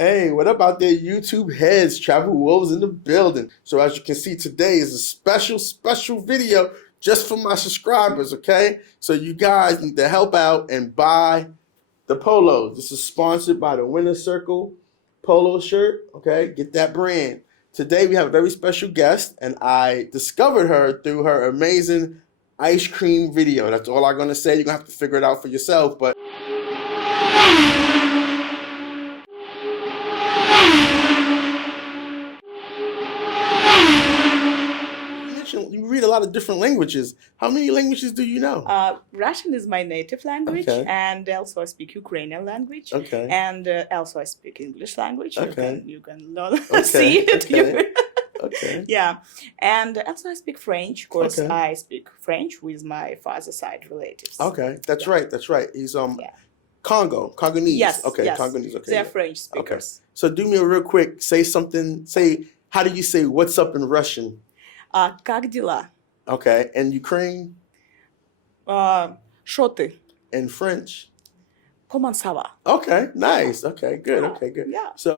Hey, what up out there, YouTube heads? Travel Wolves in the building. So as you can see, today is a special video just for my subscribers, okay? So you guys need to help out and buy the Polo. This is sponsored by the Winner Circle Polo shirt, okay? Get that brand. Today we have a very special guest, and I discovered her through her amazing ice cream video. That's all I'm gonna say. You're gonna have to figure it out for yourself, but you read a lot of different languages. How many languages do you know? Russian is my native language, Okay. and also I speak Ukrainian language. Okay. And also I speak English language. Okay. You can learn, Okay, see it. okay. Okay. Yeah, and also I speak French because Okay. I speak French with my father's side relatives. Okay, that's Yeah. right. That's right. He's Yeah. Congolese. Yes. Okay, yes. Congolese. Okay. They're yeah. French speakers. So do me a real quick. Say something. Say, how do you say "what's up" in Russian? Как дела? Okay, and Ukraine Что ты? and French. Comment ça va? Okay, nice. Okay, good. Okay, good. Yeah. So